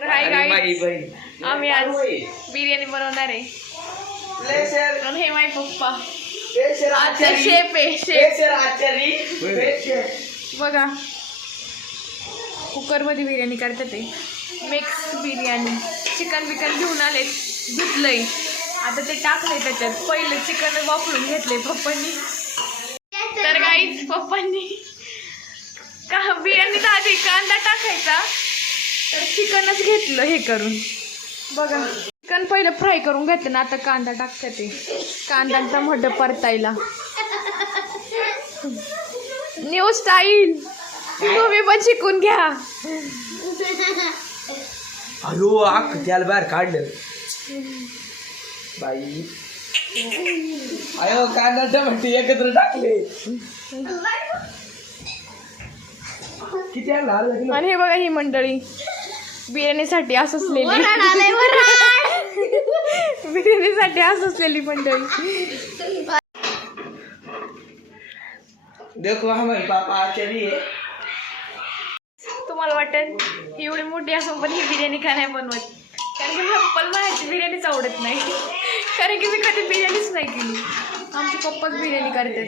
तर hi guys, आम्ही आज बिर्याणी बनवणार आहे आणि हे माझे पप्पा आजचे शेफ आहे. शेफ बघा कुकर मध्ये बिर्याणी करतात ते. मिक्स बिर्याणी. चिकन घेऊन आले, धुतलंय, आता ते टाकलंय त्याच्यात. पहिलं चिकन वापरून घेतलंय पप्पांनी. तर गाईस पप्पांनी बिर्याणीत आधी कांदा टाकायचा, तर चिकनच घेतलं हे करून. बघा चिकन पहिलं फ्राय करून घेतलं ना, आता कांदा टाकतात ते. कांदा टमाटर परतायला. न्यू स्टाईल तुम्ही पण शिकून घ्या. अयो आख त्याला बाहेर काढलं बाई. अयो कांदा टमाटे एकत्र टाकले. किती आणि हे बघा ही मंडळी बिर्याणीसाठी असलेली बिर्याणीसाठी असलेली मंडळी. देखो हमारे पापा चलिए. तुम्हाला वाटेल ही एवढी मोठी असून पण ही बिर्याणी का नाही बनवत, कारण की माझ्या पप्पाला बाहेरची बिर्याणीच आवडत नाही. कारण की मी कधी बिर्याणीच नाही केली. आमचे पप्पाच बिर्याणी करतात.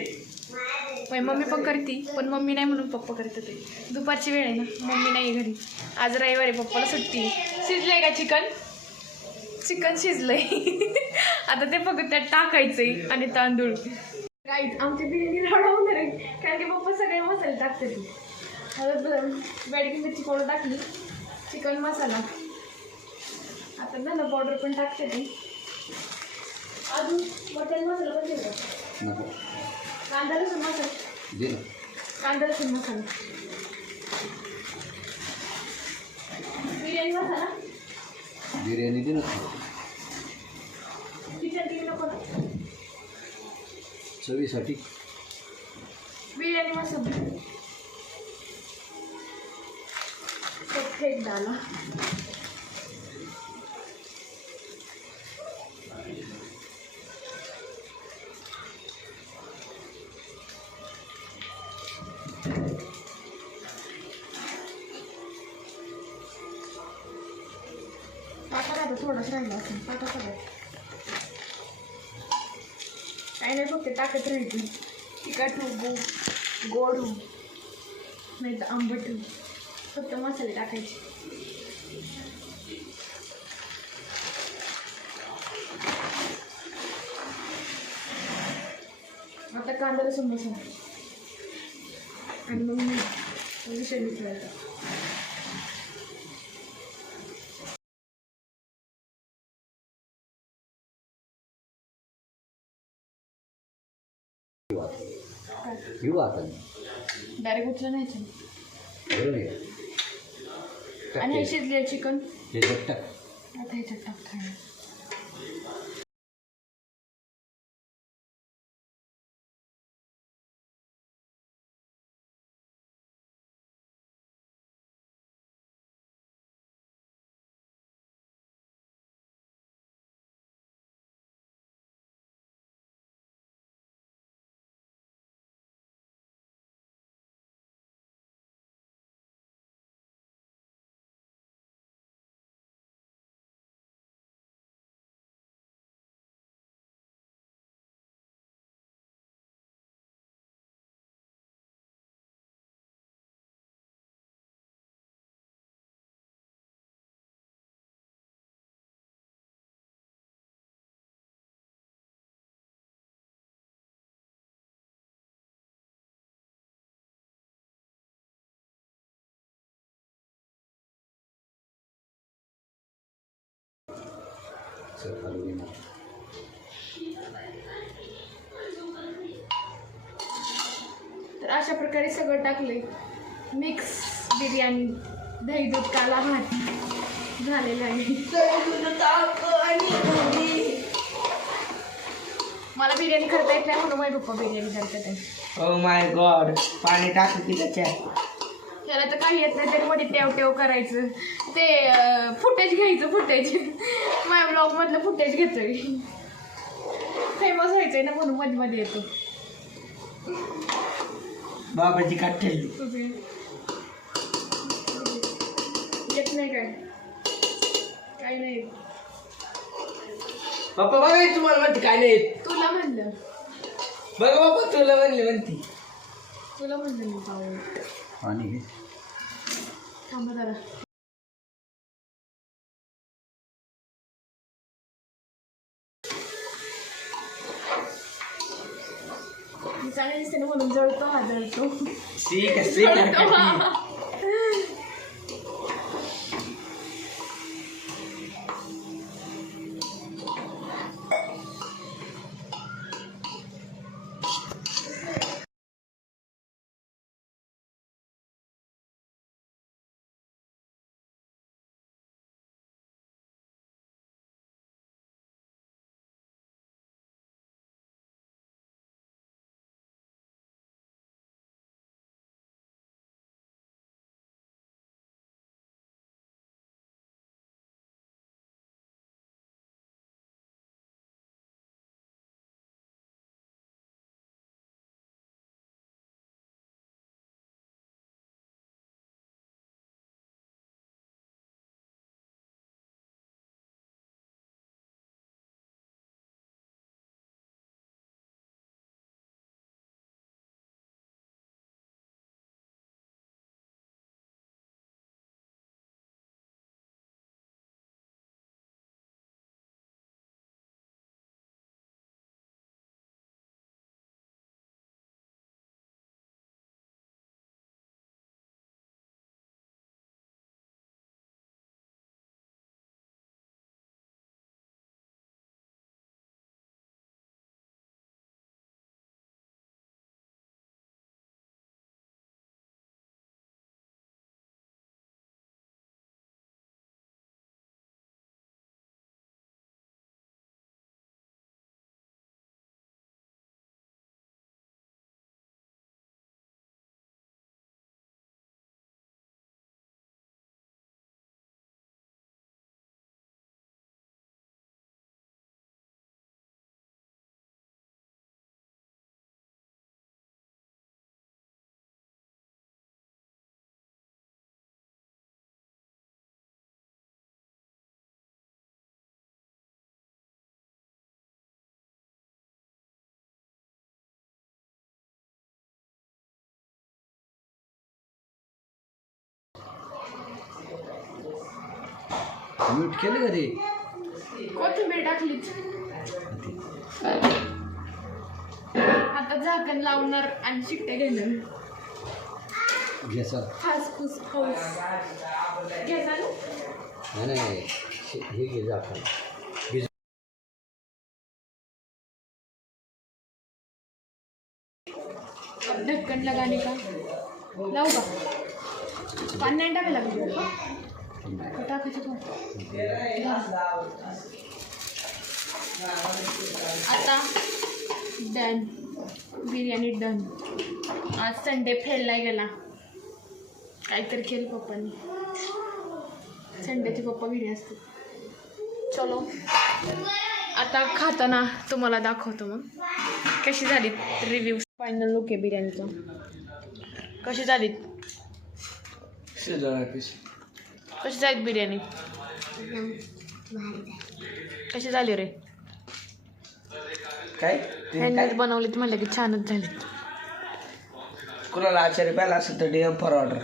माझी मम्मी पण करते, पण मम्मी नाही म्हणून पप्पा करतात. ते दुपारची वेळ आहे ना, मम्मी नाही घरी. आज रविवारी पप्पाला सुट्टी. शिजलंय का चिकन? चिकन शिजलंय. आता ते फक्त त्यात टाकायचंय आणि तांदूळ. काहीच आमची बिर्याणी रडवणार आहे, कारण की पप्पा सगळे मसाले टाकतात. बेडगी मिरची पावडर टाकली, चिकन मसाला, आता धना पावडर पण टाकते ती. अजून मटन मसाला पण देतो. कांदा लसूण मसाला, कांदा लसूण मसाला, बिर्याणी मसाला, बिर्याणी दे ना. किचन टिकी नको ना, चवीसाठी बिर्याणी मसाला फेक डाला. पाटा राहतो, थोडाच राहिला असेल पाटा सगळ्यात. काही नाही, फक्त टाकत राहायची. तिखट हो, गोड हो, नाही तर आंबट हो, फक्त मसाले टाकायचे. आता कांदा लसूण मसाला आणि मग विषय विचारायचा. डायरेक्ट उचलं नाही आणि हे शिजले चिकन आता ह्याच्यात टाक. तर अशा प्रकारे सगळं टाकले. मिक्स बिर्याणी दही दूध काला भात झालेला आहे. मला बिर्याणी करता येत नाही म्हणून माझे पप्पा बिर्याणी करतात आहे. ओ माय गॉड, पाणी टाकलं की त्याच्यात. त्याला तर काही येत नाही, तरी मध्ये टेव करायचं. ते फुटेज घ्यायचं, फुटेज माझ्या ब्लॉग मधलं फुटेज घेतोय. फेमस व्हायचंय ना म्हणून मध्ये मध्ये येतो. बाबाची काठ ठेवली. येत नाही काय काही नाही. पप्पा बघा तुम्हाला म्हणते काय नाही येत. तुला म्हणलं बघा बाप्पा तुला म्हणते. तुला म्हणलं मी पाहू. आणि थांबा जरा. मी चांगले दिसते ना म्हणून जळतो हा जळतो. जळतो हा. म्यूट केलं का ते? कोथिंबीर टाकलीच. आता झाकण लावणार आणि शिट्टे घेणार. घ्यायचा फासफूस हाऊस घेणार. नाही हे घे झाकण. ढक्कन लगाने का लावू का? पाणी नाही टाकायला लागलं का? टाकायचं का? आता डन. बिर्याणी डन. आज संडे फेलला गेला. काहीतरी केलं पप्पांनी. संडेचे पप्पा घरी असते. चलो आता खाताना तुम्हाला दाखवतो मग कशी झाली रिव्ह्यू. फायनल लुक आहे बिर्याणीचा. कशी झालीत? कशी झाली बिर्याणी? कशी झाली रे? काय ह्यांनीच बनवलीत म्हणलं की छानच झाली. कुणाला आचार्य पाहिला असेल तर DM फॉर ऑर्डर.